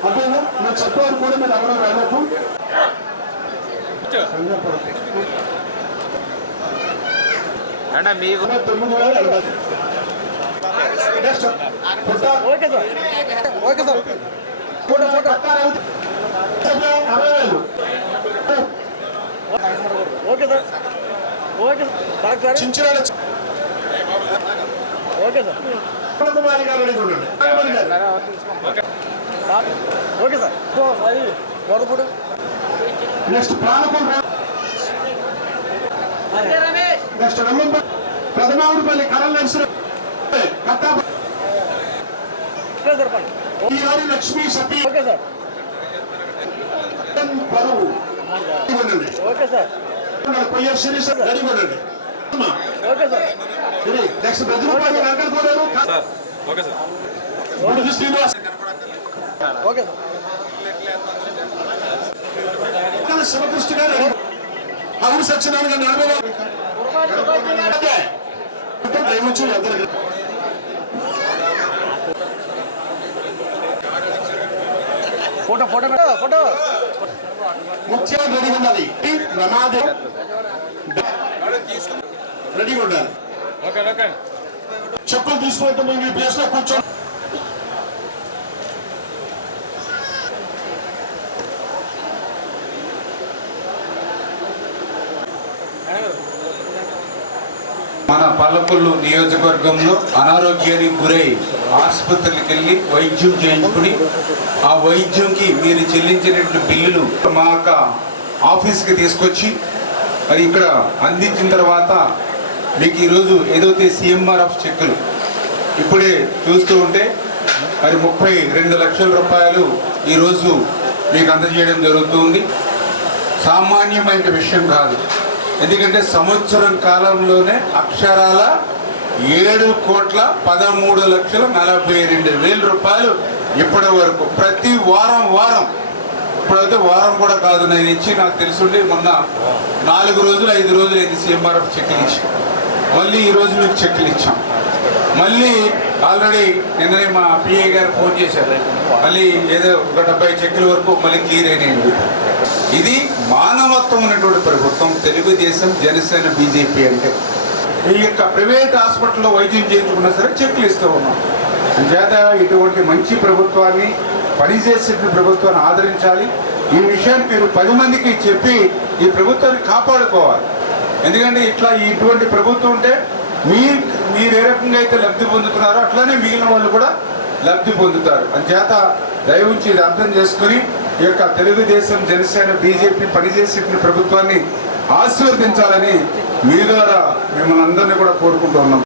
అదేనా మీరు చెప్పేవారు కూడా మీరు ఎవరో వెళ్ళకు అంటే మీకు ఇరవై తొమ్మిది వేల ఎనభై నెక్స్ట్ పుట్ట okay sir okay sir photo photo కట్టారు అరవై వేలు okay sir okay sir sir Chinchirada okay sir Kumari గారు రెడీ ఉండండి నాగమణి గారు. Okay sir. Photo photo next next రమ్మంప Pedamavudipalli Karl nursery. Lakshmi Sati. Okay sir. ఉండండి okay sir. Koyya Shirish ready అమ్మా, okay sir. ఇది next sir. Okay sir. Srinivas. Okay sir. ఇక్కడ శివకృష్ణ గారు. అవును సత్యనారాయణ గారు నలభై అందరికీ. Photo photo photo Mutyalu ready ఉన్నది. ఈ ప్రమాదే. రెడీ ఉండాలి. Okay okay. చెప్పులు తీసుకుంటే మీ ప్లేస్లో కూర్చోండి మన పల్లకొల్లు నియోజకవర్గంలో అనారోగ్యానికి గురై ఆసుపత్రికి వెళ్ళి వైద్యం చేయించుకుని ఆ వైద్యంకి మీరు చెల్లించినట్టు బిల్లులు మా యొక్క ఆఫీస్కి తీసుకొచ్చి మరి ఇక్కడ అందించిన తర్వాత మీకు ఈరోజు ఏదైతే సిఎంఆర్ఎఫ్ చెక్కులు ఇప్పుడే చూస్తూ ఉంటే మరి ముప్పై రెండు లక్షల రూపాయలు ఈరోజు మీకు అందజేయడం జరుగుతుంది సామాన్యమైన విషయం కాదు. ఎందుకంటే సంవత్సరం కాలంలోనే అక్షరాల ఏడు కోట్ల పదమూడు లక్షల నలభై రెండు వేల రూపాయలు ఇప్పటి వరకు. ప్రతి వారం వారం. ఇప్పుడైతే వారం కూడా కాదు నేను ఇచ్చి నాకు తెలుసుండి మొన్న నాలుగు రోజులు ఐదు రోజులు అయింది సీఎంఆర్ఎఫ్ చెక్కులు ఇచ్చి మళ్ళీ ఈరోజు మీకు చెక్కులు ఇచ్చాం. మళ్ళీ ఆల్రెడీ నిన్ననే మా పిఏ గారు ఫోన్ చేశారు. మళ్ళీ ఏదో ఒక డెబ్బై చెక్కుల వరకు మళ్ళీ క్లియర్ అయినాయండి. ఇది మానవత్వం ఉన్నటువంటి ప్రభుత్వం తెలుగుదేశం జనసేన బీజేపీ అంటే. ఈ యొక్క ప్రైవేట్ హాస్పిటల్లో వైద్యం చేయించుకున్నా సరే చెక్లు ఇస్తూ ఉన్నాం. చేత ఇటువంటి మంచి ప్రభుత్వాన్ని పనిచేసే ప్రభుత్వాన్ని ఆదరించాలి. ఈ విషయాన్ని మీరు పది మందికి చెప్పి ఈ ప్రభుత్వాన్ని కాపాడుకోవాలి. ఎందుకంటే ఇట్లా ఇటువంటి ప్రభుత్వం ఉంటే మీ మీరు ఏ రకంగా అయితే లబ్ధి పొందుతున్నారో అట్లానే మిగిలిన వాళ్ళు కూడా లబ్ధి పొందుతారు. అంచేత దయవుంచి ఇది అర్థం చేసుకుని ఈ యొక్క తెలుగుదేశం జనసేన బీజేపీ పనిచేసే ప్రభుత్వాన్ని ఆశీర్వదించాలని మీ ద్వారా మిమ్మల్ని అందరినీ కూడా కోరుకుంటూ ఉన్నాం.